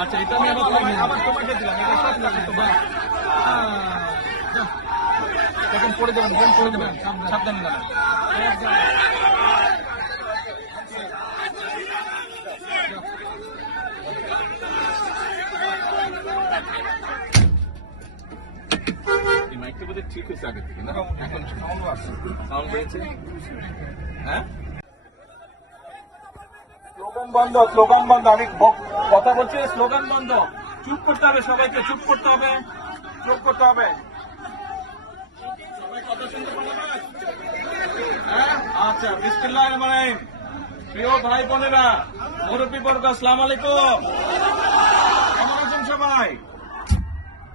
আচ্ছা, এটা আমি আবার তোমাকে দিলাম, এটা তোমার দেখেন পড়ে যাবেন, বোন পড়ে যাবেন, সাবধানে যাবেন। মাইকটা বোধহয় ঠিক হয়েছে আগে থেকে না, এখন সাউন্ড পেয়েছে। হ্যাঁ, স্লোগান বন্ধ, স্লোগান বন্ধ। আমি কথা বলছি, স্লোগান বন্ধ। চুপ করতে হবে সবাইকে, চুপ করতে হবে, চুপ করতে হবে। সবাই কথা শুনতে পারবেন? হ্যাঁ, আচ্ছা। বিসমিল্লাহির রহমানির রহিম। প্রিয় ভাই বোনেরা, মুরব্বী বর্গ, আসসালামু আলাইকুম। কেমন আছেন সবাই?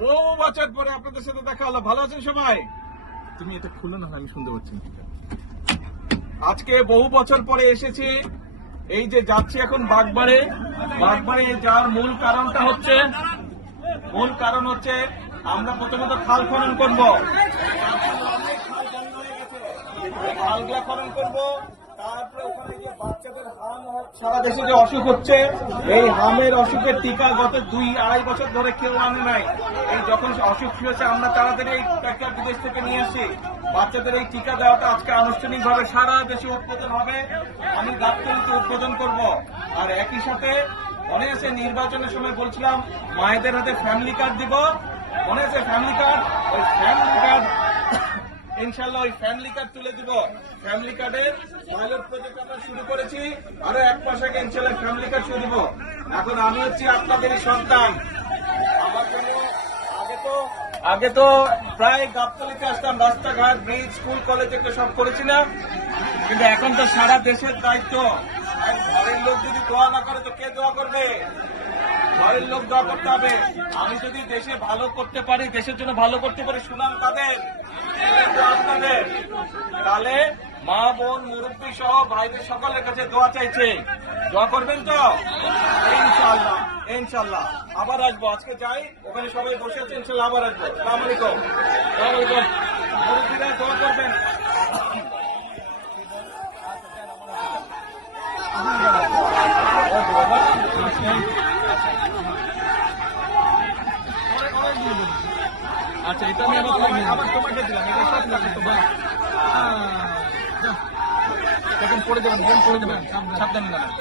বহু বছর পরে আপনাদের সাথে দেখা হলো। ভালো আছেন সবাই? তুমি এটা খুলো না, আমি শুনতে পাচ্ছি। আজকে বহু বছর পরে এসেছি। এই যে যাচ্ছি এখন বাগবাড়ে। বাগবাড়ে যার মূল কারণ হচ্ছে আমরা প্রথমত খাল খনন করবো, খালগুলা খনন করবো। তারপরে ওখানে গিয়ে বাচ্চাদের হাম, সারা দেশে যে অসুখ হচ্ছে, এই হামের অসুখের টিকা গত 2-2.5 বছর ধরে কেউ আনে নাই। এই যখন অসুখ হয়েছে আমরা তাড়াতাড়ি এই টাকা বিদেশ থেকে নিয়ে আসি। বাচ্চাদের এই টিকা দেওয়াটা আজকে আনুষ্ঠানিকভাবে সারা দেশে উদ্বোধন হবে। আমি গাবতলীতে উদ্বোধন করব। আর একই সাথে মনে আছে নির্বাচনের সময় বলছিলাম মায়েদের হাতে ফ্যামিলি কার্ড দিব, মনে আছে ফ্যামিলি কার্ড? ওই ফ্যামিলি কার্ড ইনশাল্লাহ ওই ফ্যামিলি কার্ড তুলে দিব। ফ্যামিলি কার্ডের পাইলট প্রজেক্ট আমরা শুরু করেছি, আরো 1 মাস আগে ইনশাল্লাহ ফ্যামিলি কার্ড শুরু দিব। এখন আমি হচ্ছি আপনাদেরই সন্তান। আমার জন্য আগে তো প্রায় গাবতলীতে আসতাম, রাস্তাঘাট, ব্রিজ, স্কুল, কলেজ একটা সব করেছি না, কিন্তু এখন তো সারা দেশের দায়িত্ব। ঘরের লোক যদি দোয়া না করে তো কে দোয়া করবে? ঘরের লোক দোয়া করতে হবে। আমি যদি দেশে ভালো করতে পারি, দেশের জন্য ভালো করতে পারি, সুনাম কাদের? আপনাদের। তাহলে মা, বোন, মুরব্বী সহ ভাইদের সকলের কাছে দোয়া চাইছে। দোয়া করবেন তো? ইনশাআল্লাহ, ইনশাআল্লাহ। আবার আসবো। আজকে যাই, ওখানে সবাই বসে আছে, ইনশাআল্লাহ আবার আসবো। আসসালামু আলাইকুম। আসসালামু আলাইকুম। মুরব্বীরা দোয়া করবেন। আচ্ছা, এটা আমি আবার তোমাকে দিলাম, এটা তোমার দেখেন পড়ে যাবেন, বোন পড়ে যাবেন, সাবধানে যাবেন।